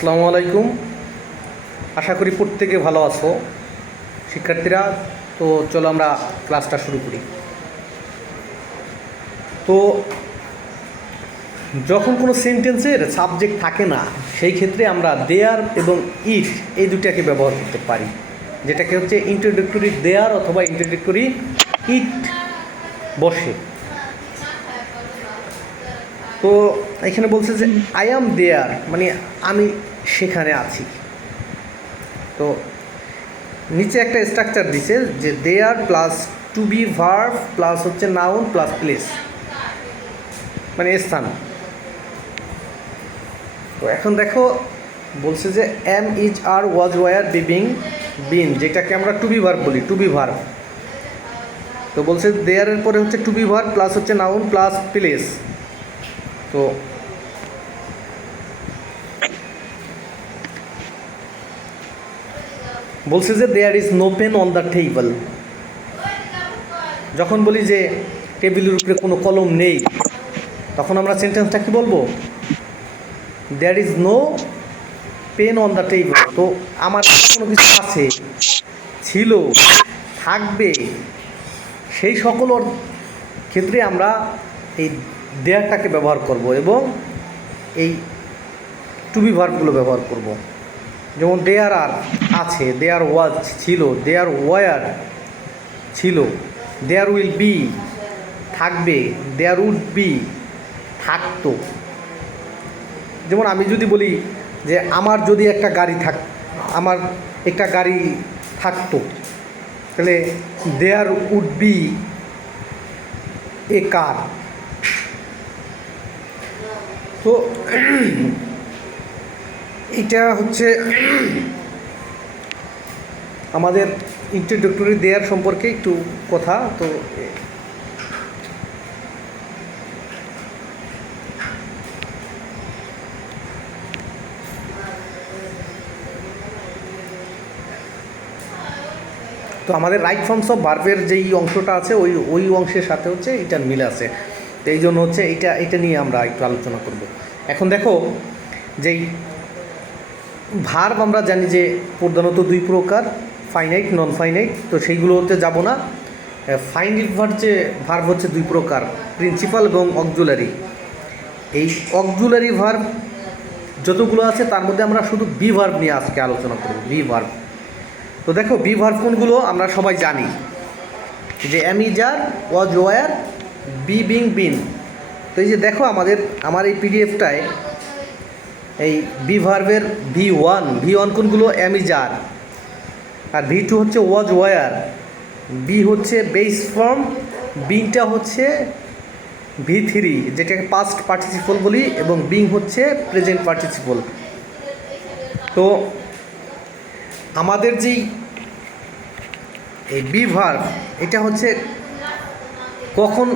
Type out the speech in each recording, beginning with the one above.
আসসালামু আলাইকুম। আশা করি প্রত্যেকে ভালো আছো শিক্ষার্থীরা। তো চলো আমরা ক্লাসটা শুরু করি। তো যখন কোনো সেন্টেন্সের সাবজেক্ট থাকে না, সেই ক্ষেত্রে আমরা দেয়ার এবং ইট এই দুটাকে ব্যবহার করতে পারি, যেটাকে হচ্ছে ইন্ট্রোডাক্টরি দেয়ার অথবা ইন্ট্রোডাক্টরি ইট বসে। তো এখানে বলছে যে আই অ্যাম দেয়ার, মানে আমি সেখানে আছি। তো নিচে একটা স্ট্রাকচার দিছে যে there plus to be verb plus হচ্ছে নাউন প্লাস প্লেস, মানে স্থান। তো এখন দেখো বলছে যে am is are was were be being been, যেটাকে আমরা টু বি ভার্ব বলি, টু বি ভার্ব। তো বলছে দেয়ারের পরে হচ্ছে টু বি ভার্ব প্লাস হচ্ছে নাউন প্লাস প্লেস। তো বলছে যে there is no pen on the table. যখন বলি যে টেবিলের উপরে কোনো কলম নেই, তখন আমরা সেন্টেন্সটা কী বলবো? There is no pen on the table. তো আমার কোনো কিছু আছে, ছিল, থাকবে, সেই সকল ক্ষেত্রে আমরা এই দেয়ারটাকে ব্যবহার করব এবং এই টু বি ভার্বগুলো ব্যবহার করব। যেমন দেয়ার আর আছে, দেয়ার ওয়াজ ছিল, দেয়ার ওয়ার ছিল, দেয়ার উইল বি থাকবে, দেয়ার উড বি থাকতো। যেমন আমি যদি বলি যে আমার যদি একটা গাড়ি আমার একটা গাড়ি থাকতো, তাহলে দেয়ার উড বি এ কার। তো এটা হচ্ছে আমাদের ইন্ট্রোডাক্টরি দেয়ার সম্পর্কে একটু কথা। তো তো আমাদের রাইট ফর্মস অফ ভার্বের যেই অংশটা আছে ওই অংশের সাথে হচ্ছে এটার মিল আছে। তো এই জন্য হচ্ছে এটা নিয়ে আমরা একটু আলোচনা করব। এখন দেখো যেই ভার্ব আমরা জানি যে প্রধানত দুই প্রকার, ফাইনাইট নন ফাইনাইট। তো সেইগুলোতে যাব না। ফাইনাইট ভার্ব হচ্ছে দুই প্রকার, প্রিন্সিপাল এবং অক্সিলারি। এই অক্সিলারি ভার্ব যতগুলো আছে তার মধ্যে আমরা শুধু বি ভার্ব নিয়ে আজকে আলোচনা করব, বি ভার্ব। তো দেখো বি ভার্ব কোনগুলো আমরা সবাই জানি, যে am is are, was were, be being been. তো এই যে দেখো আমার এই পিডিএফটায় এই বি ভার্বের ভি ওয়ান কোনগুলো? এম ইজ আর ভি2 হচ্ছে ওয়াজ ওয়ার, বি হচ্ছে বেস ফর্ম, বিংটা হচ্ছে ভি3 যেটাকে পাস্ট পার্টিসিপল বলি, এবং বিং হচ্ছে প্রেজেন্ট পার্টিসিপল। তো আমাদের যেই এই বি ভার্ব, এটা হচ্ছে কখন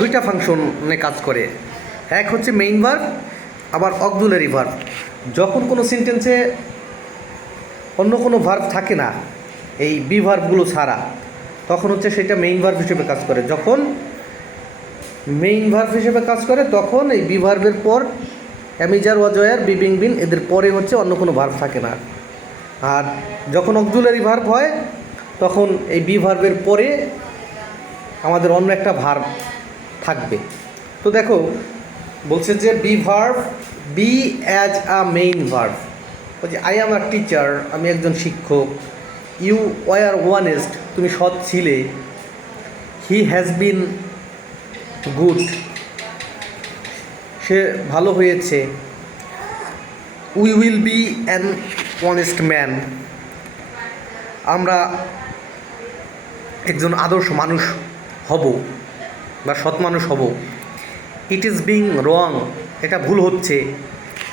দুইটা ফাংশনে কাজ করে। এক হচ্ছে মেইন ভার্ব, আবার অক্সিলারি ভার্ব। যখন কোনো সেন্টেন্সে অন্য কোনো ভার্ব থাকে না এই বি ভার্বগুলো ছাড়া, তখন হচ্ছে সেটা মেইন ভার্ব হিসেবে কাজ করে। যখন মেইন ভার্ব হিসেবে কাজ করে তখন এই বি ভার্বের পর অ্যামিজার, ওয়াজয়ার, বি বিং বিন এদের পরে হচ্ছে অন্য কোনো ভার্ব থাকে না। আর যখন অক্সিলারি ভার্ব হয় তখন এই বি ভার্বের পরে আমাদের অন্য একটা ভার্ব থাকবে। তো দেখো বলছে যে be verb B as a main verb. বলছে আই অ্যাম আ টিচার, আমি একজন শিক্ষক। ইউ ওয়ার ওয়ানেস্ট, তুমি সৎ ছিলে। হি হ্যাজ বিন গুড, সে ভালো হয়েছে। We will be an honest man, আমরা একজন আদর্শ মানুষ হব বা সৎ মানুষ হব। ইট ইজ বিং রং, এটা ভুল হচ্ছে।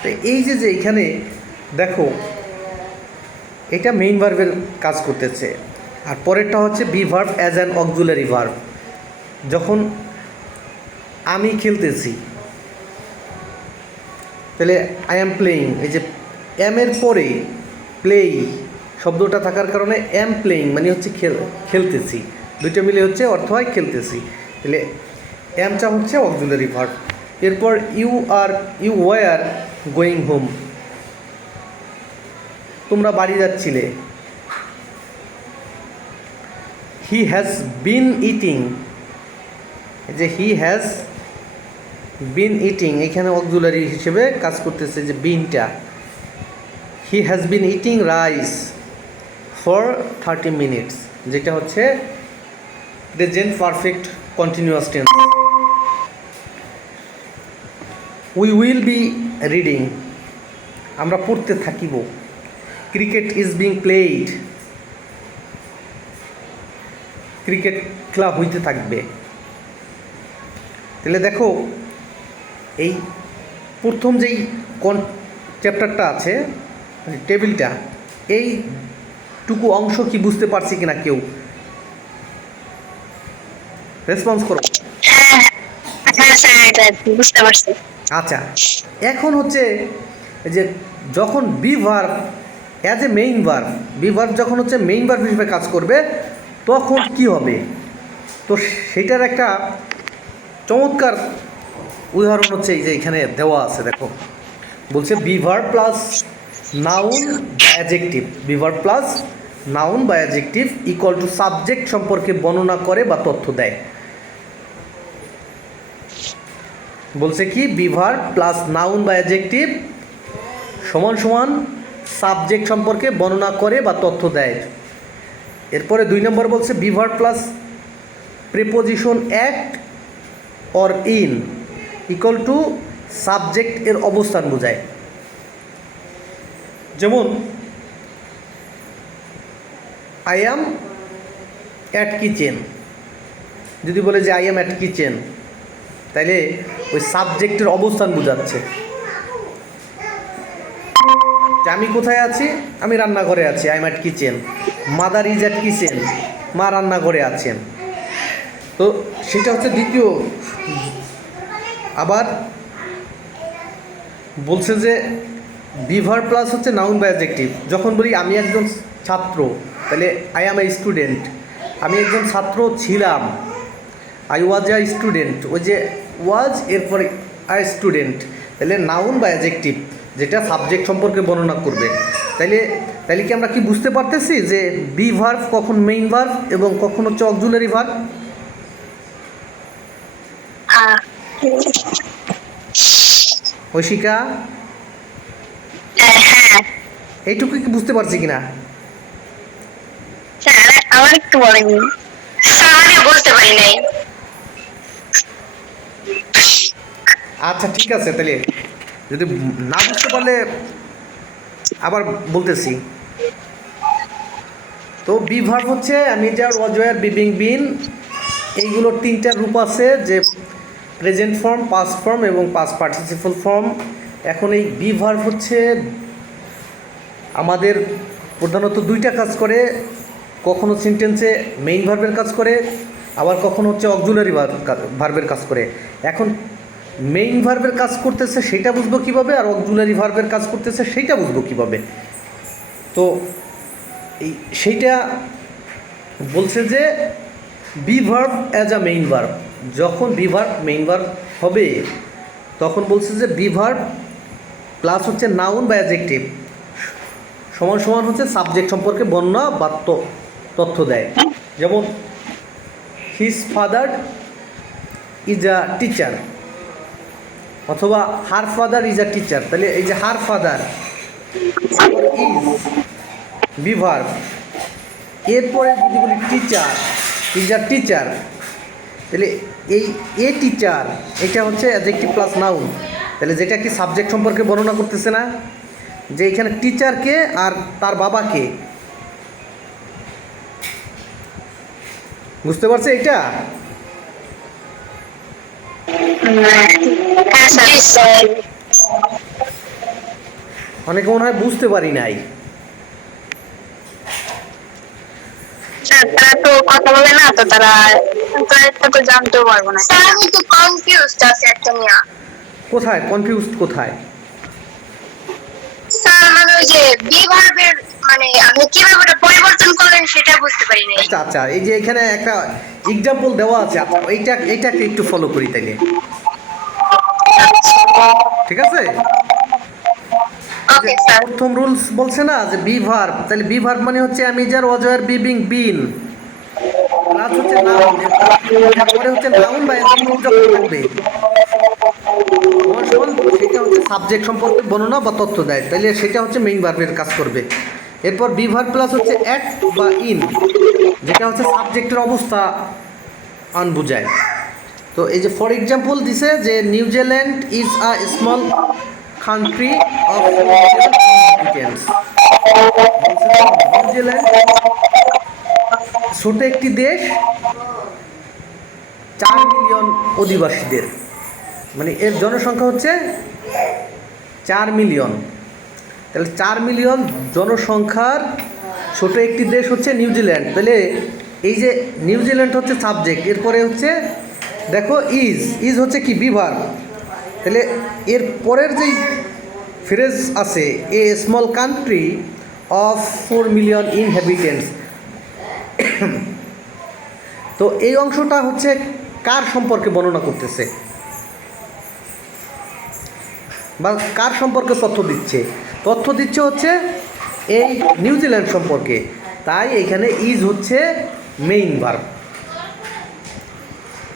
তো এই যে এখানে দেখো এটা মেইন ভার্বের কাজ করতেছে। আর পরেরটা হচ্ছে be verb as an auxiliary verb. যখন আমি খেলতেছি, তাহলে আই অ্যাম প্লেয়িং, এই যে এর পরে প্লেই শব্দটা থাকার কারণে অ্যাম প্লেয়িং মানে হচ্ছে খেলতেছি, দুইটা মিলে হচ্ছে অর্থ হয় খেলতেছি। তাহলে অ্যামটা হচ্ছে অক্সিলারি ভার্ব। এরপর ইউ ওয়ার গোয়িং হোম, তোমরা বাড়ি যাচ্ছিলে। হি হ্যাজ বিন ইটিং, যে হি হ্যাজ বিন ইটিং এখানে অক্সিলারি হিসেবে কাজ করতেছে যে বিনটা। He has been eating rice for 30 minutes, যেটা হচ্ছে present perfect continuous tense. We will be reading, আমরা পড়তে থাকিব। Cricket is being played, cricket খেলা হইতে থাকবে। তাহলে দেখো এই প্রথম যেই চ্যাপ্টারটা আছে টেবিলটা, এইটুকু অংশ কি বুঝতে পারছি কিনা কেউ রেসপন্স করো। বুঝতে পারছি। আচ্ছা, এখন হচ্ছে যে যখন be verb as a main verb, be verb যখন হচ্ছে মেইন ভার্ব হিসেবে কাজ করবে তখন কি হবে, তো সেটার একটা চমৎকার উদাহরণ হচ্ছে এই যে এখানে দেওয়া আছে। দেখো বলছে বি ভার্ব প্লাস নাউন বা adjective, B verb plus noun বা অ্যাডজেক্টিভ ইকুয়াল টু সাবজেক্ট সম্পর্কে বর্ণনা করে বা তথ্য দেয়। বলছে কি বি ভার্ব প্লাস নাউন বা অ্যাডজেক্টিভ সমান সমান সাবজেক্ট সম্পর্কে বর্ণনা করে বা তথ্য দেয়। এরপরে 2 নম্বর বলছে B verb plus preposition act or in equal to subject এর অবস্থান বোঝায়। যেমন আই অ্যাম অ্যাট কিচেন, যদি বলে যে আই অ্যাম অ্যাট কিচেন তাইলে ওই সাবজেক্টের অবস্থান বোঝাচ্ছে যে আমি কোথায় আছি, আমি রান্নাঘরে আছি, I am at kitchen. Mother is at kitchen, মা রান্নাঘরে আছেন। তো সেটা হচ্ছে দ্বিতীয়। আবার বলছে যে বি ভার্ব প্লাস হচ্ছে নাউন বা অ্যাডজেক্টিভ, যখন বলি আমি একজন ছাত্র তাহলে আই অ্যাম এ স্টুডেন্ট, আমি একজন ছাত্র ছিলাম, আই ওয়াজ এ স্টুডেন্ট, ওই যে ওয়াজ এরপরে আই স্টুডেন্ট, তাহলে নাউন বা অ্যাডজেক্টিভ যেটা সাবজেক্ট সম্পর্কে বর্ণনা করবে। তাইলে কি আমরা কি বুঝতে পারতেছি যে বি ভার্ব কখন মেইন ভার্ব এবং কখন হচ্ছে অক্সিলারি ভার্ব? ঐশিকা এইটুকু কি বুঝতে পারছি কিনা? আমার একটু বলেনি, আমি বুঝতে পারি নাই। আচ্ছা ঠিক আছে, তাহলে যদি না বুঝতে পারলে আবার বলতেছি। তো বি ভার্ব হচ্ছে আমি যার ওয়াজওয়ার বিবিং বিন, এইগুলোর 3টা রূপ আছে, যে প্রেজেন্ট ফর্ম, পাস্ট ফর্ম এবং পাস্ট পার্টিসিপল ফর্ম। এখন এই বি ভার্ব হচ্ছে আমাদের প্রধানত 2টা কাজ করে, কখনো সেন্টেন্সে মেইন ভার্বের কাজ করে, আবার কখনো হচ্ছে অক্সিলারি ভার্বের কাজ করে। এখন মেইন ভার্বের কাজ করতেছে সেটা বুঝবো কীভাবে, আর অক্সিলারি ভার্বের কাজ করতেছে সেইটা বুঝবো কীভাবে? তো এই সেইটা বলছে যে be verb as a main verb, যখন বি ভার্ব মেইন ভার্ব হবে তখন বলছে যে বি ভার্ব প্লাস হচ্ছে নাউন বা অ্যাডজেক্টিভ সমান সমান হচ্ছে সাবজেক্ট সম্পর্কে বর্ণনা বা তথ্য দেয়। যেমন his father is a teacher, অথবা her father is a teacher. তাহলে এই যে her father is be verb, এরপরে যদি বলি টিচার ইজ আ টিচার, তাহলে এই এ টিচার এটা হচ্ছে অ্যাডজেক্টিভ প্লাস নাউন। তাহলে যেটা কি সাবজেক্ট সম্পর্কে বর্ণনা করতেছে না, যে এখানে টিচারকে আর তার বাবাকে, বুঝতে পারছে এইটা? অনেকে মনে হয় বুঝতে পারি নাই। তারা তো কথা বলে না, তো তারা তো জানতেও পারবো না। আমি তো কনফিউজড আছি একটা নিয়ে। কোথায় কনফিউজড কোথায়? স্যার মানে ওই যে বি ভার্বের মানে আপনি কিভাবে ওটা পরিবর্তন করলেন সেটা বুঝতে পারি নাই। আচ্ছা আচ্ছা, এই যে এখানে একটা এক্সাম্পল দেওয়া আছে, এইটাকে একটু ফলো করি তাইলে, ঠিক আছে? Okay sir. প্রথম রুলস বলছে না যে বি ভার্ব, তাহলে বি ভার্ব মানে হচ্ছে am is are was were be being been plus হচ্ছে নাউন, এরপরে হচ্ছে নাউন বা অ্যাডজেক্টিভ যখন থাকবে সেটা হচ্ছে সাবজেক্ট সম্পর্কে বর্ণনা বা তথ্য দেয়, তাহলে সেটা হচ্ছে মেইন ভার্বের কাজ করবে। এরপর বি ভার্ব প্লাস হচ্ছে অ্যাট বা ইন, যেটা হচ্ছে সাবজেক্টের অবস্থা আন বুঝায়। তো এই যে ফর এক্সাম্পল দিছে যে New Zealand is a small country of inhabitants. New Zealand ছোট একটি দেশ 4 মিলিয়ন অধিবাসীদের, মানে এর জনসংখ্যা হচ্ছে 4 মিলিয়ন। তাহলে 4 মিলিয়ন জনসংখ্যার ছোট একটি দেশ হচ্ছে নিউজিল্যান্ড। তাহলে এই যে নিউজিল্যান্ড হচ্ছে সাবজেক্ট, এরপরে হচ্ছে দেখো ইজ হচ্ছে কি বি ভার্ব। তাহলে এর পরের যেই ফ্রেজ আছে a small country of 4 million inhabitants, তো এই অংশটা হচ্ছে কার সম্পর্কে বর্ণনা করতেছে বা কার সম্পর্কে তথ্য দিচ্ছে হচ্ছে এই নিউজিল্যান্ড সম্পর্কে, তাই এখানে ইজ হচ্ছে মেইন ভার্ব।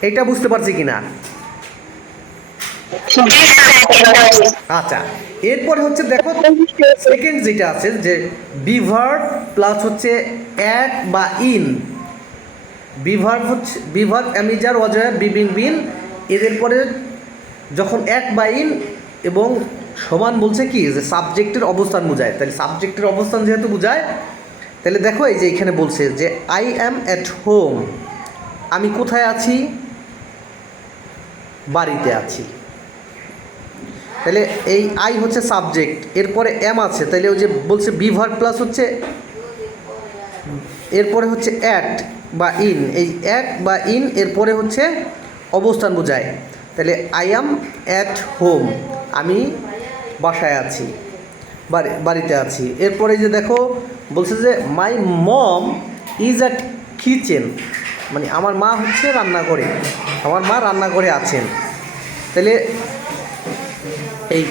এটা বুঝতে পারছি কিনা? আচ্ছা, এরপরে হচ্ছে দেখো সেকেন্ড যেটা আছে যে বি ভার্ব প্লাস হচ্ছে অ্যাট বা in. B verb am is are was were be being been, এদের পরে যখন অ্যাট বা ইন এবং সমান বলছে কি যে সাবজেক্টের অবস্থান বোঝায়, তাহলে সাবজেক্টের অবস্থান যেহেতু বোঝায়, তাহলে দেখো এই যে এখানে বলছে যে আই অ্যাম অ্যাট হোম, আমি কোথায় আছি? বাড়িতে আছি। তাহলে এই আই হচ্ছে সাবজেক্ট, এরপরে এম আছে, তাহলে ওই যে বলছে বি ভার্ব প্লাস হচ্ছে এরপরে হচ্ছে অ্যাট বা ইন, এই অ্যাট বা ইন এরপরে হচ্ছে অবস্থান বোঝায়। তাহলে আই অ্যাম অ্যাট হোম, আমি বাসায় আছি, বাড়িতে আছি। এরপরে যে দেখো বলছে যে মাই মম ইজ অ্যাট কিচেন, মানে আমার মা হচ্ছে রান্নাঘরে, আমার মা রান্নাঘরে আছেন। তাহলে এই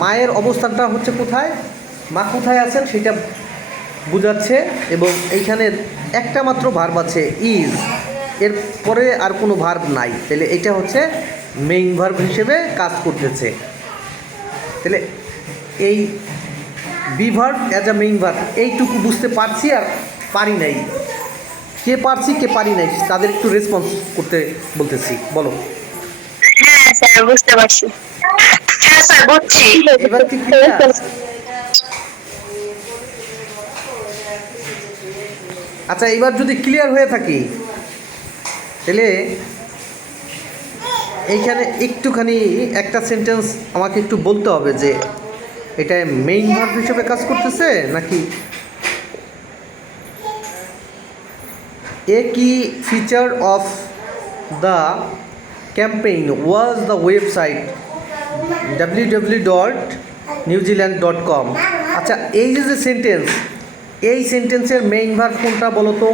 মায়ের অবস্থানটা হচ্ছে কোথায়, মা কোথায় আছেন সেটা বোঝাচ্ছে, এবং এইখানে একটা মাত্র ভার্ব আছে ইজ, এর পরে আর কোনো ভার্ব নাই, তাহলে এটা হচ্ছে মেইন ভার্ব হিসেবে কাজ করতেছে। তাহলে এই be verb as a main verb এইটুকু বুঝতে পারছি আর পারি নাই, কে পারছি কে পারি নাই তাদের একটু রেসপন্স করতে বলতেছি, বলো। হ্যাঁ স্যার বুঝতে পারছি। হ্যাঁ স্যার বুঝছি। এবার কি clear? আচ্ছা, এবার যদি ক্লিয়ার হয়ে থাকি তাহলে এইখানে একটুখানি একটা সেন্টেন্স আমাকে একটু বলতে হবে যে এটা মেইন ভার্ব হিসেবে কাজ করতেছে নাকি। এ কি feature of the campaign was the website www.newzealand.com। আচ্ছা, এই যে সেন্টেন্স, এই সেন্টেন্সের মেইন ভার্ব কোনটা বলো তো?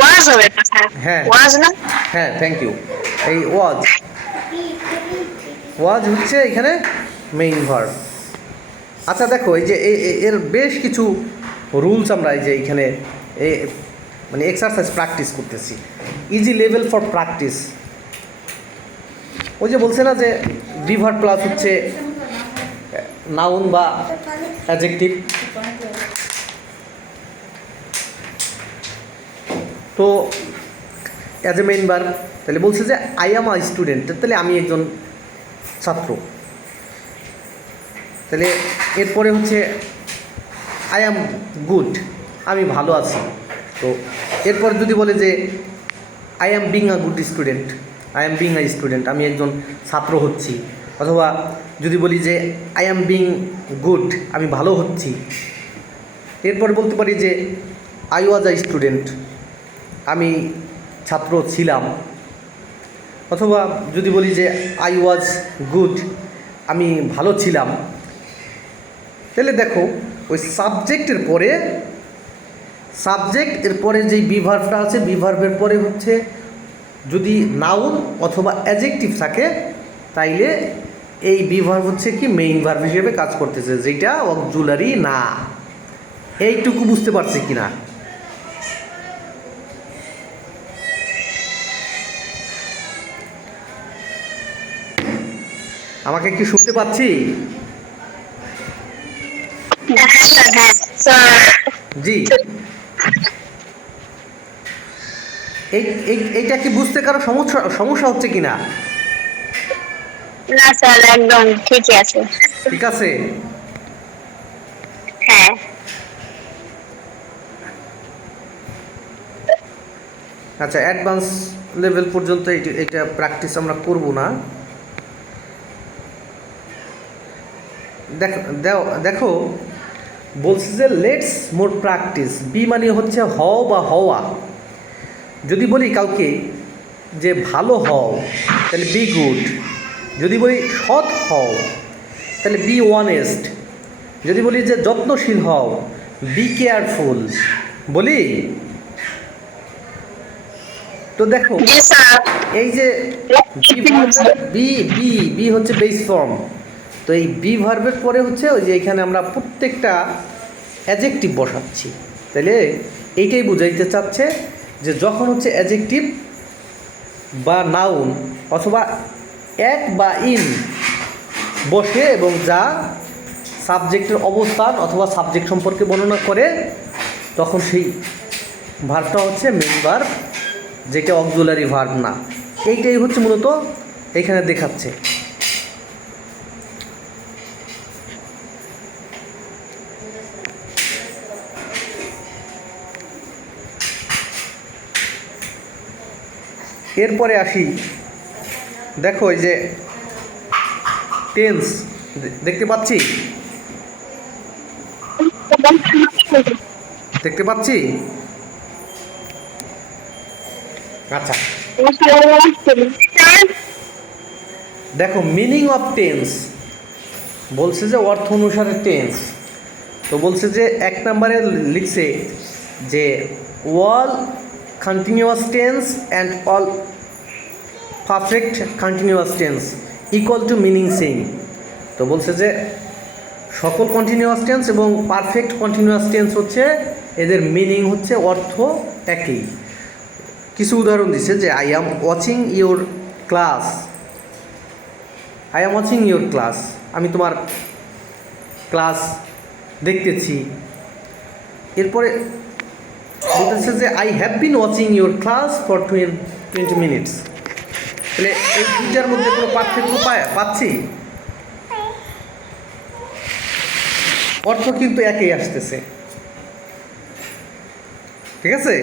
ওয়াজ হবে না স্যার? হ্যাঁ ওয়াজ না? হ্যাঁ, থ্যাংক ইউ। এই ওয়াজ হচ্ছে এখানে মেইন ভার্ব। আচ্ছা দেখো এই যে এর বেশ কিছু রুলস আমরা এই যে এইখানে মানে এক্সারসাইজ প্র্যাকটিস করতেছি, ইজি লেভেল ফর প্র্যাকটিস। ওই যে বলছে না যে বি ভার্ব প্লাস হচ্ছে নাউন বা অ্যাডজেক্টিভ, তো অ্যাজ এ মেইন ভার্ব, তাহলে বলছে যে আই অ্যাম আ স্টুডেন্ট, তাহলে আমি একজন ছাত্র। তাহলে এরপরে হচ্ছে আই অ্যাম গুড, আমি ভালো আছি। তো এরপর যদি বলে যে I am being a good student, আমি একজন ছাত্র হচ্ছি। অথবা যদি বলি যে আই অ্যাম বিং গুড, আমি ভালো হচ্ছি। এরপর বলতে পারি যে আই ওয়াজ আ স্টুডেন্ট, আমি ছাত্র ছিলাম। অথবা যদি বলি যে আই ওয়াজ গুড, আমি ভালো ছিলাম। তাহলে দেখো ওই সাবজেক্টের পরে যেই বি ভার্বটা আছে, বি ভার্বের পরে হচ্ছে যদি নাউন অথবা অ্যাডজেক্টিভ থাকে তাইলে এই বি ভার্ব হচ্ছে কি মেইন ভার্ব হিসেবে কাজ করতেছে, যেটা অক্সিলারি না। এইটুকু বুঝতে পারছি কিনা? আমাকে কি শুনতে পাচ্ছি? জি। এইটা কি বুঝতে কারো সমস্যা হচ্ছে কিনা? না স্যার, একদম ঠিকই আছে। ঠিক আছে। হ্যাঁ। আচ্ছা, অ্যাডভান্স লেভেল পর্যন্ত এটা প্র্যাকটিস আমরা করব না। দেখো বলছি যে লেটস মোর প্র্যাকটিস। বি মানে হচ্ছে হও বা হওয়া। যদি বলি কাউকে যে ভালো হও তাহলে বি গুড। যদি বলি সৎ হও তাহলে বি অনেস্ট। যদি বলি যে যত্নশীল হও বি কেয়ারফুল বলি। তো দেখো এই যে বি বি বি হচ্ছে বেস ফর্ম। তো এই বি ভার্বের পরে হচ্ছে ওই যে এখানে আমরা প্রত্যেকটা অ্যাডজেক্টিভ বসাচ্ছি। তাহলে এইটাই বুঝাইতে চাচ্ছে যে যখন হচ্ছে অ্যাডজেক্টিভ বা নাউন অথবা এক বা ইন বসে এবং যা সাবজেক্টের অবস্থান অথবা সাবজেক্ট সম্পর্কে বর্ণনা করে, তখন সেই ভার্বটা হচ্ছে মেইন ভার্ব, যেটা অক্সিলারি ভার্ব না। এইটাই হচ্ছে মূলত এখানে দেখাচ্ছে। এরপরে আসি, দেখো এই যে টেন্স দেখতে পাচ্ছি, দেখতে পাচ্ছি। আচ্ছা, দেখো মিনিং অফ টেন্স বলছে যে অর্থ অনুসারে টেন্স। তো বলছে যে এক নম্বরে লিখছে যে all continuous tense and all perfect continuous tense equal two meaning same. তো বলছে যে সকল কন্টিনিউয়াস টেন্স এবং পারফেক্ট কন্টিনিউয়াস টেন্স হচ্ছে এদের মিনিং হচ্ছে অর্থ একই। কিছু উদাহরণ দিচ্ছে যে I am watching your class. I am watching your class, আমি তোমার ক্লাস দেখতেছি। এরপরে বলতেছে যে I have been watching your class for 20 minutes. তাহলে এই দুইটার মধ্যে কোনো পার্থক্য পাচ্ছি? অর্থ কিন্তু একই আসতেছে, ঠিক আছে?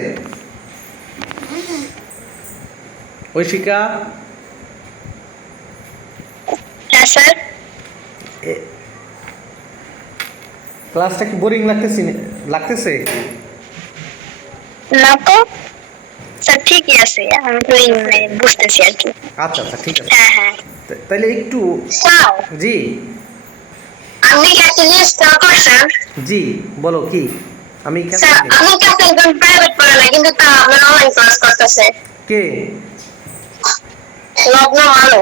ঐশিকা, ক্লাসটা কি বোরিং লাগতেছে? না তো স্যার, ঠিকই আছে, আমি তো বুঝতেছি আর কি। আচ্ছা আচ্ছা, ঠিক আছে। হ্যাঁ হ্যাঁ। তাহলে একটু জি আপনি কি একটা জিনিস খেয়াল করছেন? জি বলো কি? আমি স্যার, আমার কাছে একজন প্রাইভেট পড়ে না, কিন্তু তা আপনার অনলাইন ক্লাস করতেছে। কে? লগ্ন আলো।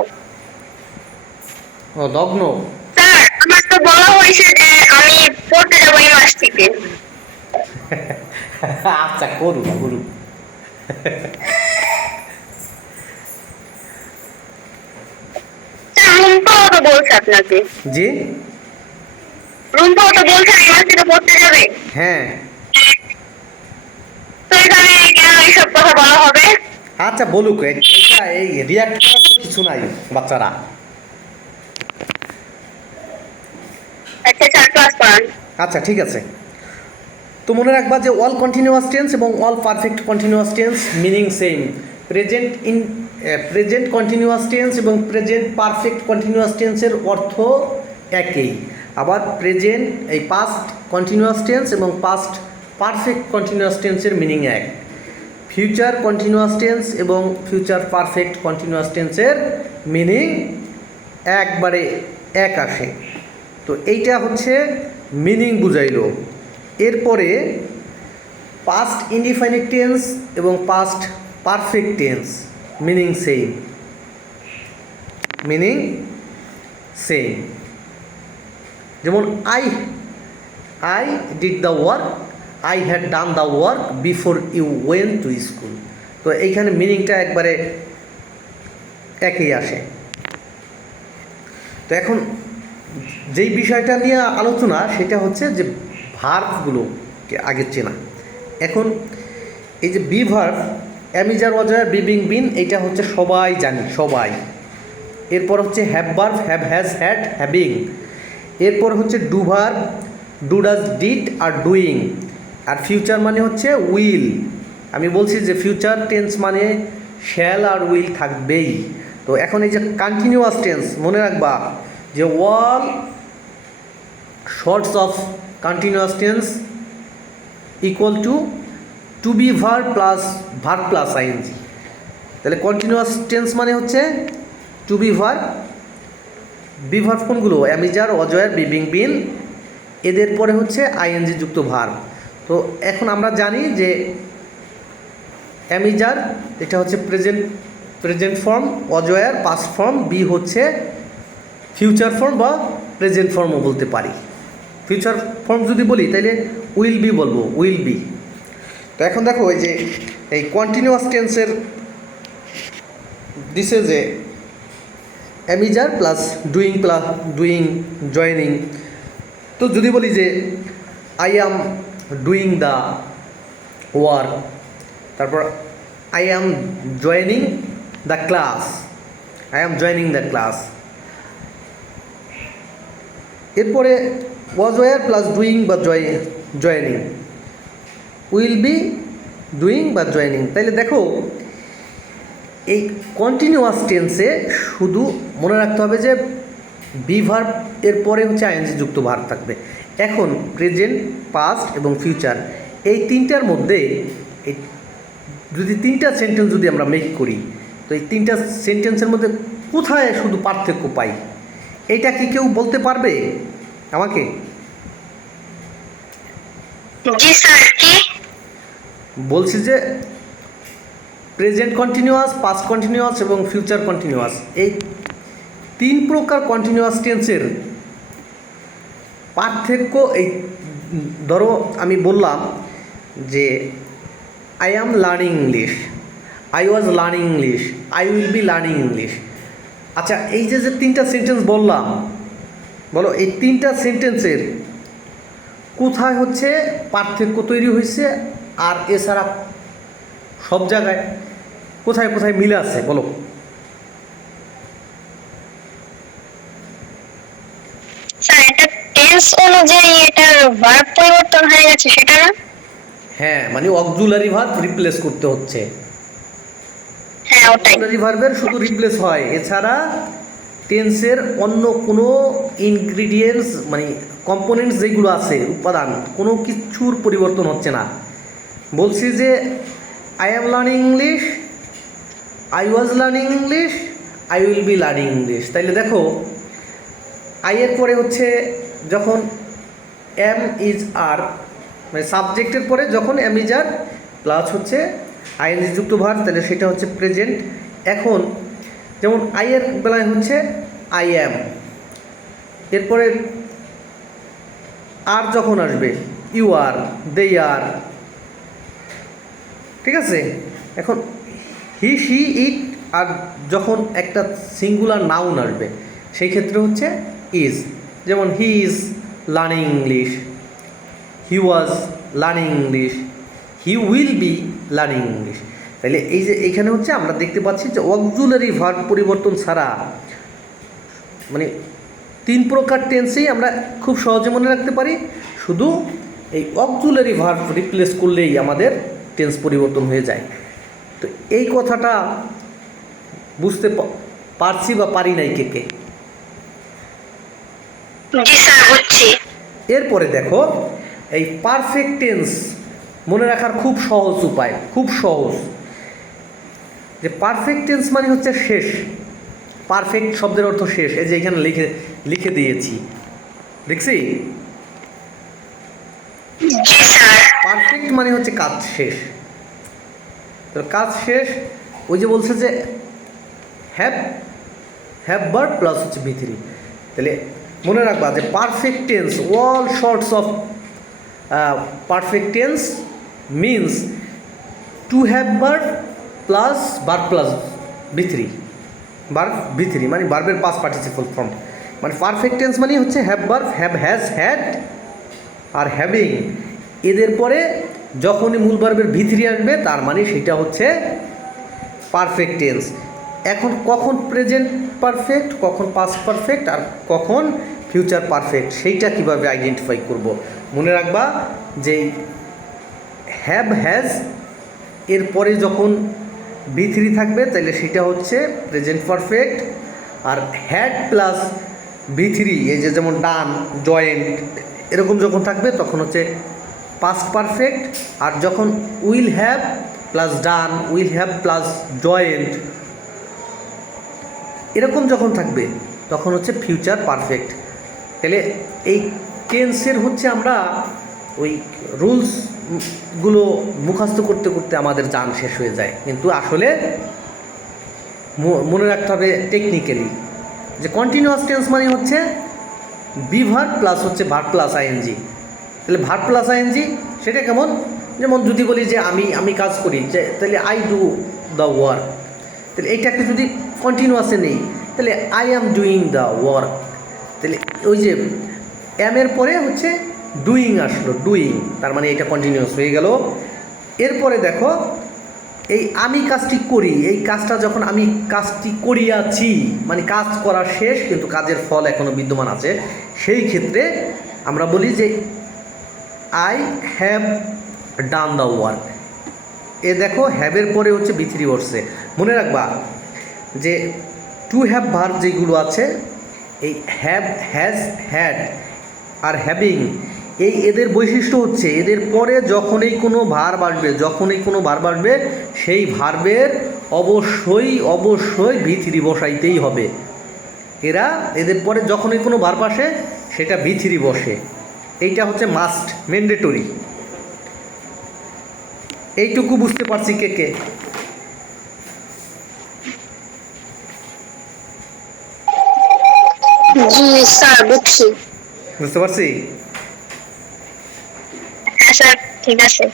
ও লগ্ন। স্যার, আমার তো বলা হয়েছে যে আমি পড়তে যাবো এই মাস থেকে। আচ্ছা, করু করু। রুম্পাও তো বলছে আপনাকে। জি, রুম্পাও তো বলছে এই মাস থেকে পড়তে যাবে। হ্যাঁ। তো এখানে কেন এইসব কথা বলা হবে? আচ্ছা বলুক, এটা এই রিয়াক্ট করার তো কিছু নাই বাচ্চারা। আচ্ছা স্যার, ক্লাস করান। আচ্ছা ঠিক আছে। তো মনে রাখবা যে অল কন্টিনিউয়াস টেন্স এবং all perfect continuous tense meaning same. Present continuous tense এবং প্রেজেন্ট পারফেক্ট কন্টিনিউয়াস টেন্সের অর্থ একই। আবার প্রেজেন্ট এই পাস্ট কন্টিনিউয়াস টেন্স এবং পাস্ট পারফেক্ট কন্টিনিউয়াস টেন্সের মিনিং এক। ফিউচার কন্টিনিউয়াস টেন্স এবং ফিউচার পারফেক্ট কন্টিনিউয়াস টেন্সের মিনিং একবারে এক আসে। তো এইটা হচ্ছে মিনিং বুঝাইলো। এরপরে পাস্ট ইনডিফাইনিট টেন্স এবং past perfect tense, meaning same, meaning same. যেমন I did the work, I had done the work before you went to school. তো এইখানে মিনিংটা একবারে একই আসে। তো এখন যেই বিষয়টা নিয়ে আলোচনা সেটা হচ্ছে যে ভার্বগুলোকে আগে চেনা। এখন এই যে be verb, am is are was were be being been, এইটা হচ্ছে সবাই জানি, সবাই। এরপর হচ্ছে have verb, have has had having. এরপর হচ্ছে do verb, do does did আর ডুইং। আর ফিউচার মানে হচ্ছে উইল। আমি বলছি যে ফিউচার টেন্স মানে শ্যাল আর উইল থাকবেই। তো এখন এই যে কন্টিনিউয়াস টেন্স মনে রাখবা যে all shorts of continuous tense equal to be verb plus ING. তাহলে কন্টিনিউয়াস টেন্স মানে হচ্ছে to be verb, be verb কোনগুলো? Am is are, was were, be being been, এদের পরে হচ্ছে আইএনজি যুক্ত ভার্ব। তো এখন আমরা জানি যে অ্যামিজার এটা হচ্ছে present form, was were past form, be হচ্ছে ফিউচার ফর্ম বা প্রেজেন্ট ফর্মও বলতে পারি। ফিউচার ফর্ম যদি বলি তাহলে উইল বি বলবো, উইল বি। তো এখন দেখো এই যে এই কন্টিনিউয়াস টেন্সের দিছে যে অ্যামিজার প্লাস ডুইং জয়নিং। তো যদি বলি যে I am doing the work, তারপর I am joining the class, I am joining the class. এরপরে ওয়াজ ওয়ার প্লাস ডুইং বা জয়নিং, উইল বি ডুইং বা জয়নিং। তাইলে দেখো এই কন্টিনিউয়াস টেন্সে শুধু মনে রাখতে হবে যে বি ভার্ব এর পরে হচ্ছে আইএনজি যুক্ত ভার্ব থাকবে। এখন প্রেজেন্ট, পাস্ট এবং ফিউচার এই তিনটার মধ্যে এই যদি তিনটা সেন্টেন্স যদি আমরা মেক করি, তো এই তিনটা সেন্টেন্সের মধ্যে কোথায় শুধু পার্থক্য পাই, এইটা কি কেউ বলতে পারবে আমাকে? জি স্যার, কি বলছি যে প্রেজেন্ট কন্টিনিউয়াস, পাস্ট কন্টিনিউয়াস এবং ফিউচার কন্টিনিউয়াস, এই তিন প্রকার কন্টিনিউয়াস টেন্সের পার্থক্য এই ধরো আমি বললাম যে I am learning English, I was learning English, I will be learning English. আচ্ছা, এই যে তিনটা সেন্টেন্স বললাম, বলো এই তিনটা সেন্টেন্সের কোথায় হচ্ছে পার্থক্য তৈরি হয়েছে, আর এছাড়া সব জায়গায় কোথায় কোথায় মিলে আছে বলো? স্যার এটা টেন্স অনুযায়ী এটার ভার্ব পরিবর্তন হয়ে গেছে সেটা না? হ্যাঁ, মানে অক্সিলারি ভার্ব রিপ্লেস করতে হচ্ছে। হ্যাঁ ওটাই। অক্সিলারি ভার্বের শুধু রিপ্লেস হয়, এছাড়া টেন্সের অন্য কোনো ইনগ্রিডিয়েন্টস মানে কম্পোনেন্টস যেগুলো আছে উপাদান কোনো কিছুর পরিবর্তন হচ্ছে না। বলছি যে I am learning English, I was learning English, I will be learning English. তাইলে দেখো আই এর পরে হচ্ছে যখন এম ইজ আর মানে সাবজেক্টের পরে যখন এম ইজ আর প্লাস হচ্ছে আইএনজি যুক্ত ভার্ব, তাহলে সেটা হচ্ছে প্রেজেন্ট। এখন যেমন আই এর বেলায় হচ্ছে আই অ্যাম, এরপরে আর যখন আসবে ইউ আর, দে আর, ঠিক আছে। এখন হি শি ইট, আর যখন একটা সিঙ্গুলার নাউন আসবে সেই ক্ষেত্রে হচ্ছে ইজ। যেমন he is learning English, he was learning English, he will be learning English. তাহলে এই যে এখানে হচ্ছে আমরা দেখতে পাচ্ছি যে অক্সিলারি ভার্ব পরিবর্তন ছাড়া মানে তিন প্রকার টেন্সেই আমরা খুব সহজে মনে রাখতে পারি, শুধু এই অক্সিলারি ভার্ব রিপ্লেস করলেই আমাদের টেন্স পরিবর্তন হয়ে যায়। তো এই কথাটা বুঝতে পারছি বা পারি নাই কে কে? জি স্যার, বুঝছি। এরপরে দেখো এই পারফেক্ট টেন্স মনে রাখার খুব সহজ উপায়, খুব সহজ, যে পারফেক্ট টেন্স মানে হচ্ছে শেষ। পারফেক্ট শব্দের অর্থ শেষ, এই যে এখানে লিখে দিয়েছি, দেখছি। জি স্যার। পারফেক্ট মানে হচ্ছে কাজ শেষ। তো কাজ শেষ, ওই যে বলছে যে হ্যাভ হ্যাভ ভার্ব প্লাস হচ্ছে V3। তাহলে মনে রাখবা যে perfect tense, all shorts of perfect tense means to have verb plus verb plus V3, verb V3 মানে ভার্বের পাস্ট পার্টিসিপল ফর্ম। মানে পারফেক্ট টেন্স মানে হচ্ছে have verb, have, has, had are having, এদের পরে যখনই মূল ভার্বের V3 আসবে তার মানে সেটা হচ্ছে পারফেক্ট টেন্স। এখন কখন প্রেজেন্ট পারফেক্ট, কখন পাস্ট পারফেক্ট আর কখন ফিউচার পারফেক্ট সেইটা কিভাবে আইডেন্টিফাই করব? মনে রাখবা যে হ্যাভ হ্যাজ এর পরে যখন V3 থাকবে তাহলে সেটা হচ্ছে প্রেজেন্ট পারফেক্ট, আর হ্যাড প্লাস V3 এই যে যেমন ডান, জয়েন্ট এরকম যখন থাকবে তখন হচ্ছে পাস্ট পারফেক্ট, আর যখন will have plus done, will have plus joint এরকম যখন থাকবে তখন হচ্ছে ফিউচার পারফেক্ট। তাহলে এই টেন্সের হচ্ছে আমরা ওই রুলসগুলো মুখস্থ করতে করতে আমাদের জান শেষ হয়ে যায়, কিন্তু আসলে মনে রাখতে হবে টেকনিক্যালি যে কন্টিনিউয়াস টেন্স মানে হচ্ছে বি ভার্ব প্লাস হচ্ছে ভার্ব প্লাস আইএনজি। তাহলে ভার্ব প্লাস আইএনজি সেটা কেমন? যেমন যদি বলি যে আমি কাজ করি, যে তাহলে আই ডু দ্য ওয়ার্ক, তাহলে এইটাকে যদি কন্টিনিউয়াসে নেই তাহলে I am doing the work. তাহলে ওই যে অ্যামের পরে হচ্ছে ডুইং আসলো, ডুইং, তার মানে এটা কন্টিনিউয়াস হয়ে গেল। এরপরে দেখো এই আমি কাজটি করি, এই কাজটা যখন আমি কাজটি করিয়াছি মানে কাজ করা শেষ কিন্তু কাজের ফল এখনও বিদ্যমান আছে, সেই ক্ষেত্রে আমরা বলি যে I have done the work. এ দেখো হ্যাভের পরে হচ্ছে V3 বসছে। মনে রাখবা যে টু হ্যাভ ভার্ব যেগুলো আছে এই have, has, had are having, এদের বৈশিষ্ট্য হচ্ছে এদের পরে যখনই কোনো ভার্ব আসবে সেই ভার্বের অবশ্যই V3 বসাইতেই হবে। এদের পরে যখনই কোনো ভার্ব আসে সেটা V3 বসে, এইটা হচ্ছে মাস্ট, ম্যান্ডেটরি। এইটুকু বুঝতে পারছি কে কে? জি স্যার, বুঝছি। বুঝতে পারছি। হ্যাঁ স্যার, ঠিক আছে।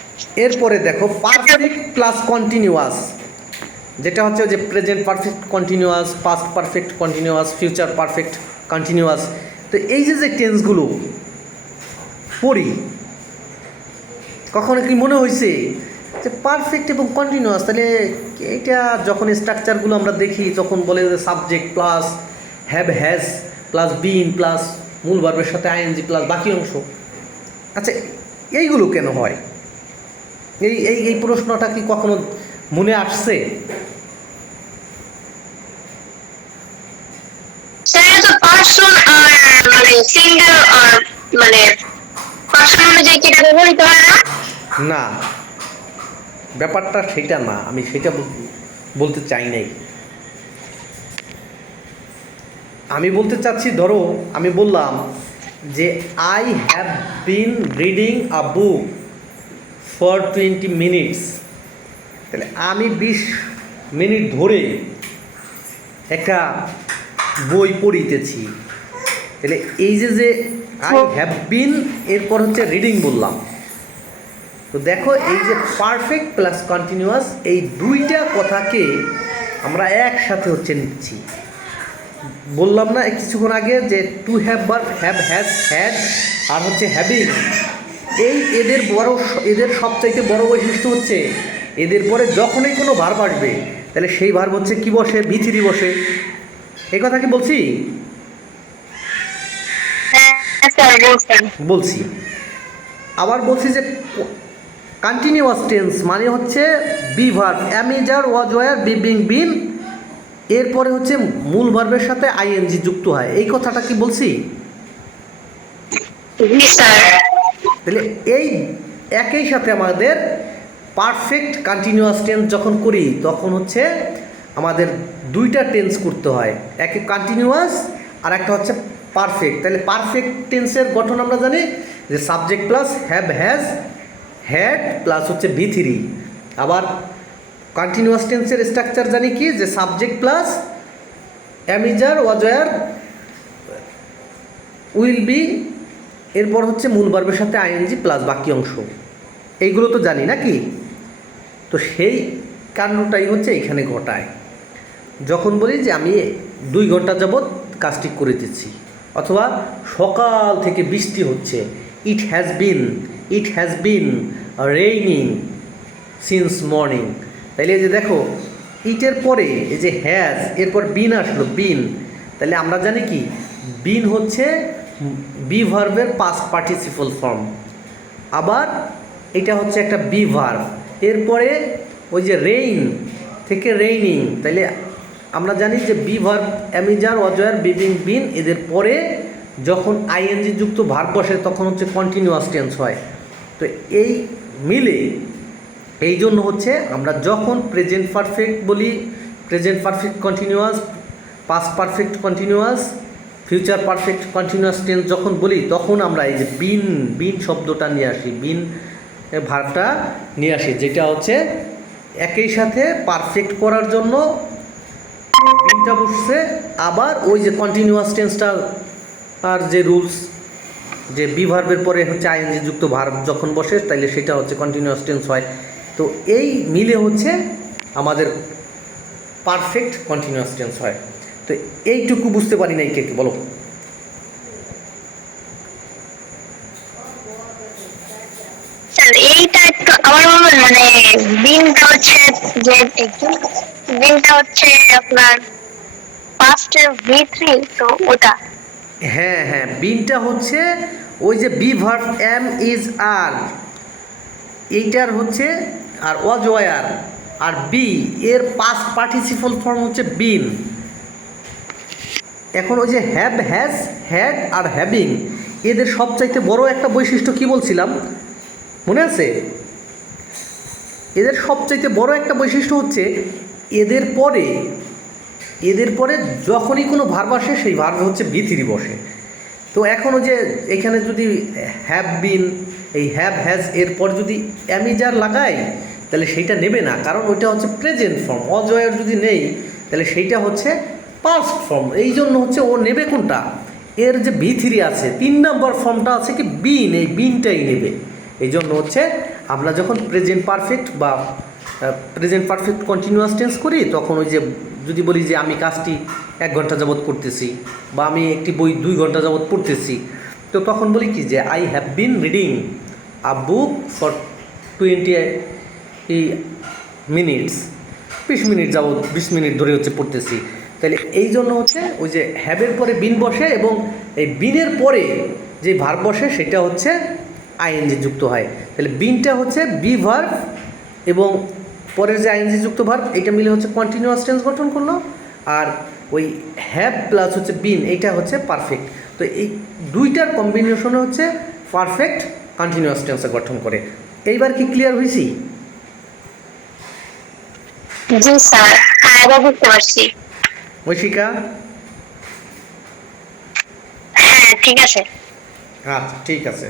এরপরে দেখো পারফেক্ট প্লাস কন্টিনিউয়াস, যেটা হচ্ছে যে present perfect continuous, past perfect continuous, future perfect continuous. তো এই যে টেন্সগুলো পড়ি, কখনো কি মনে হয়েছে যে পারফেক্ট এবং কন্টিনিউয়াস, তাহলে এইটা যখন স্ট্রাকচারগুলো আমরা দেখি তখন বলে যে subject plus have has plus been plus মূল ভার্বের সাথে আইএনজি প্লাস বাকি অংশ। আচ্ছা এইগুলো কেন হয়? এই প্রশ্নটা কি কখনো মনে আসছে? স্যার তো পার্সন আর মানে সিঙ্গেল আর মানে পার্সন অনুযায়ী কি এটা ব্যবহৃত হয় না? না, ব্যাপারটা সেটা না, আমি সেটা বলতে চাই নাই। আমি বলতে চাচ্ছি, ধরো আমি বললাম যে I have been reading a book for 20 minutes, তাহলে আমি 20 মিনিট ধরে একটা বই পড়িতেছি। তাহলে এই যে আই হ্যাভ বিন এরপর হচ্ছে রিডিং বললাম। তো দেখো এই যে পারফেক্ট প্লাস কন্টিনিউয়াস এই দুইটা কথাকে আমরা একসাথে হচ্ছে নিচ্ছি। বললাম না কিছুক্ষণ আগে যে to have verb, have, has, had আর হচ্ছে হ্যাভিং, এদের সবচাইতে বড় বৈশিষ্ট্য হচ্ছে এদের পরে যখনই কোনো ভার্ব আসবে তাহলে সেই ভার্ব হচ্ছে কি বসে? V3 বসে। এই কথা কি বলছি? হ্যাঁ স্যার, বলছি। আবার বলছি যে কন্টিনিউয়াস টেন্স মানে হচ্ছে be verb, am, is, are, was, were, be, being, been, এরপরে হচ্ছে মূল ভার্বের সাথে আইএনজি যুক্ত হয়। এই কথাটা কি বলছি? জি স্যার। তাহলে এই একই সাথে আমাদের পারফেক্ট কন্টিনিউয়াস টেন্স যখন করি তখন হচ্ছে আমাদের দুইটা টেন্স করতে হয়, একে কন্টিনিউয়াস আর একটা হচ্ছে পারফেক্ট। তাহলে পারফেক্ট টেন্সের গঠন আমরা জানি যে subject plus have has had plus হচ্ছে V3। আবার কন্টিনিউয়াস টেন্সের স্ট্রাকচার জানি কি, যে subject plus am is are ওয়াজয়ার will be, এরপর হচ্ছে মূল ভার্বের সাথে আইএনজি প্লাস বাকি অংশ, এইগুলো তো জানি নাকি। তো সেই কারণটাই হচ্ছে এখানে ঘটায়। যখন বলি যে আমি 2 ঘন্টা যাবৎ কাজটি করে দিচ্ছি, অথবা সকাল থেকে বৃষ্টি হচ্ছে, it has been raining since morning. তাইলে এই যে দেখো ইটের পরে এই যে হ্যাজ, এরপর বিন আসলো, বিন, তাহলে আমরা জানি কি বিন হচ্ছে বি ভার্বের পাস্ট পার্টিসিপল ফর্ম। আবার এটা হচ্ছে একটা বি ভার্ব, এরপরে ওই যে রেইন থেকে রেইনিং, তাইলে আমরা জানি যে বি ভার্ব অ্যামিজার ওয়াজয়ার বিবিং বিন, এদের পরে যখন আইএনজি যুক্ত ভার্ব বসে তখন হচ্ছে কন্টিনিউয়াস টেন্স হয়। তো এই মিলে এই জন্য হচ্ছে আমরা যখন প্রেজেন্ট পারফেক্ট বলি, present perfect continuous, past perfect continuous, future perfect continuous tense যখন বলি, তখন আমরা এই যে বিন শব্দটা নিয়ে আসি, বিন ভার্বটা নিয়ে আসি, যেটা হচ্ছে একই সাথে পারফেক্ট করার জন্য বিনটা বসছে, আবার ওই যে কন্টিনিউয়াস টেন্সটা আর যে রুলস, যে বি ভার্বের পরে হচ্ছে আইএনজি যুক্ত ভার্ব যখন বসে তাইলে সেটা হচ্ছে কন্টিনিউয়াস টেন্স হয়। তো এই মিলে হচ্ছে আমাদের পারফেক্ট কন্টিনিউয়াস টেন্স হয়। তো এইটুকু বুঝতে পারি নাই, কে বলো? স্যার এইটা একটু আমার মনে হয় মানে বিনটা হচ্ছে যে একটু বিনটা হচ্ছে আপনার ফার্স্ট V3, তো ওটা হ্যাঁ হ্যাঁ, বিনটা হচ্ছে ওই যে বি ভার্ব এম ইজ আর, এইটার হচ্ছে আর ওয়াজ ওয়ার আর বি এর পাস্ট পার্টিসিপল ফর্ম হচ্ছে বিন। এখন ওই যে have has had are having, এদের সবচাইতে বড় একটা বৈশিষ্ট্য কি বলছিলাম মনে আছে? এদের সবচাইতে বড় একটা বৈশিষ্ট্য হচ্ছে এদের পরে যখনই কোনো ভার্ব আসে সেই ভার্ব হচ্ছে V3 বসে। তো এখন ওই যে এখানে যদি হ্যাভ বিন, এই হ্যাভ হ্যাজ এরপর যদি অ্যামিজার লাগাই তাহলে সেইটা নেবে না, কারণ ওইটা হচ্ছে প্রেজেন্ট ফর্ম। অজয়ের যদি নেই তাহলে সেইটা হচ্ছে পাস্ট ফর্ম, এই জন্য হচ্ছে ও নেবে কোনটা, এর যে V3 আছে 3 নম্বর ফর্মটা আছে কি বিন, এই বিনটাই নেবে। এই জন্য হচ্ছে আমরা যখন প্রেজেন্ট পারফেক্ট বা প্রেজেন্ট পারফেক্ট কন্টিনিউয়াস টেন্স করি, তখন ওই যে যদি বলি যে আমি কাজটি 1 ঘন্টা যাবৎ করতেছি, বা আমি একটি বই 2 ঘন্টা যাবৎ পড়তেছি, তো তখন বলি কি যে I have been reading a book for 20 minutes, 20 minute যাবৎ, 20 মিনিট ধরে হচ্ছে পড়তেছি। তাহলে এই জন্য হচ্ছে ওই যে হ্যাভের পরে বিন বসে, এবং এই বিনের পরে যে ভার্ব বসে সেটা হচ্ছে আইএনজি যুক্ত হয়। তাহলে বিনটা হচ্ছে বি ভার্ব এবং পরের যে আইএনজি যুক্ত ভার্ব, এটা মিলে হচ্ছে কন্টিনিউয়াস টেন্স গঠন করলো, আর ওই হ্যাভ প্লাস হচ্ছে বিন, এইটা হচ্ছে পারফেক্ট। তো এই দুইটার কম্বিনেশনে হচ্ছে পারফেক্ট কন্টিনিউয়াস টেন্স গঠন করে। এইবার কি ক্লিয়ার হয়েছি? জি স্যার, হ্যাঁ এবার বুঝতে পারছি। ঐশিকা? হ্যাঁ ঠিক আছে। আচ্ছা ঠিক আছে।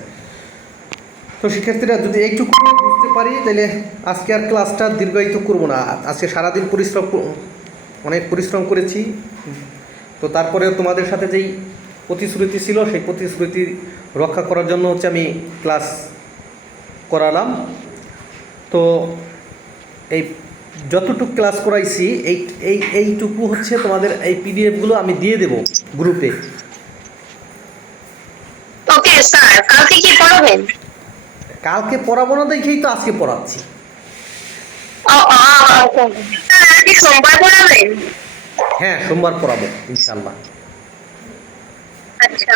তো শিক্ষার্থীরা যদি একটু বুঝতে পারি তাহলে আজকে আর ক্লাসটা দীর্ঘায়িত করবো না। আজকে সারাদিন অনেক পরিশ্রম করেছি, তো তারপরেও তোমাদের সাথে যেই প্রতিশ্রুতি ছিল সেই প্রতিশ্রুতি রক্ষা করার জন্য হচ্ছে আমি ক্লাস করালাম। তো এই যতটুকু ক্লাস করাইছি এইটুকু হচ্ছে তোমাদের এই পিডিএফগুলো আমি দিয়ে দেব গ্রুপে। ওকে স্যার, কালকে কি পড়াবেন? কালকে পড়াবো না দেখেই তো আজকে পড়াচ্ছি। স্যার আজকে সোমবার পড়াবেন? হ্যাঁ সোমবার পড়াবো ইনশাল্লাহ। আচ্ছা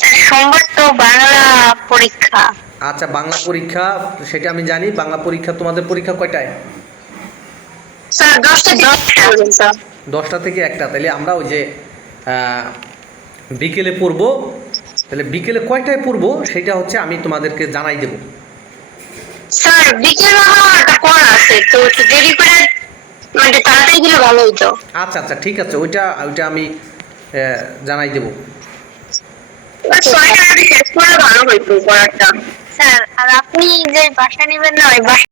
স্যার, সোমবার তো বাংলা পরীক্ষা। আচ্ছা বাংলা পরীক্ষা সেটা আমি জানি। বাংলা পরীক্ষা, তোমাদের পরীক্ষা কয়টায়? স্যার 10টা থেকে 1টা। তাহলে আমরা ওই যে বিকেলে পড়বো, তাহলে বিকেলে কয়টায় পড়বো সেটা হচ্ছে আমি তোমাদেরকে জানাই দেব। স্যার বিকেলে আমার একটা পড়া আছে, তো একটু দেরি করে মানে তাড়াতাড়ি গেলে ভালো হতো। আচ্ছা আচ্ছা ঠিক আছে, ওইটা আমি জানাই দেব। 6টার আগে শেষ করলে ভালো হতো পড়াটা। স্যার আর আপনি যে বাসা নেবেন না, ওই বাসা